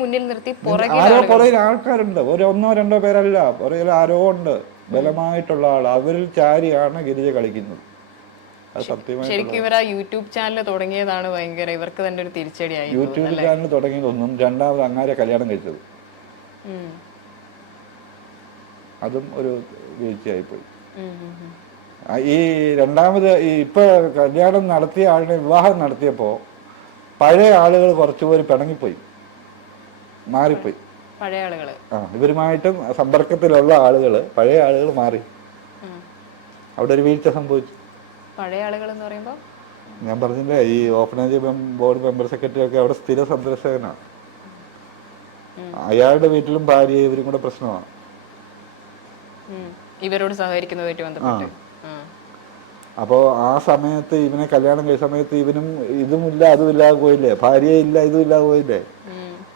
മുന്നിൽ നിർത്തി ആരോ പുറകിൽ ആൾക്കാരുണ്ട്, ഒരു ഒന്നോ രണ്ടോ പേരല്ല, പുറകിൽ ആരോ ഉണ്ട്, ബലമായിട്ടുള്ള ആൾ. അവരിൽ ചാരിയാണ് ഗിരിജ കളിക്കുന്നത്. അത് ശരിക്കും സത്യമായിട്ടുള്ള. ഇവർ ആ യൂട്യൂബ് ചാനൽ തുടങ്ങിയതാണ് ഭയങ്കര ഇവർക്ക് തന്നെ ഒരു തിരിച്ചടിയായി യൂട്യൂബ് ചാനൽ തുടങ്ങിയതൊന്നും, രണ്ടാമത് അങ്ങാരെ കല്യാണം കഴിച്ചത്, അതും ഒരു വീഴ്ചയായിപ്പോയി. ഈ രണ്ടാമത് ഇപ്പൊ കല്യാണം നടത്തിയ ആളുടെ വിവാഹം നടത്തിയപ്പോ പഴയ ആളുകൾ കുറച്ചുപേര് പിണങ്ങിപ്പോയി, മാറിപ്പോയി. പഴയ ആളുകള് ഇവരുമായിട്ടും സമ്പർക്കത്തിലുള്ള ആളുകൾ, പഴയ ആളുകൾ മാറി. അവിടെ ഒരു വീഴ്ച സംഭവിച്ചു. പഴയ ആളുകൾ എന്ന് പറയുമ്പോൾ ഞാൻ പറഞ്ഞില്ലേ, ഈ ഓർഫനേജ് ബോർഡ് മെമ്പർ സെക്രട്ടറി ഒക്കെ അവിടെ സ്ഥിര സന്ദർശകനാണ്. അയാളുടെ വീട്ടിലും ഭാര്യ ഇവരും കൂടെ പ്രശ്നമാണ്, ഇവരോട് സഹകരിക്കുന്നതായിട്ട് ബന്ധപ്പെട്ട്. അപ്പോൾ ആ സമയത്ത് ഇവനെ കല്യാണം കഴിച്ച സമയത്ത് ഇവനും ഇതുമില്ല അതുമില്ലാതെ പോയില്ലേ, ഭാര്യയില്ല ഇതുമില്ലാതെ പോയില്ലേ.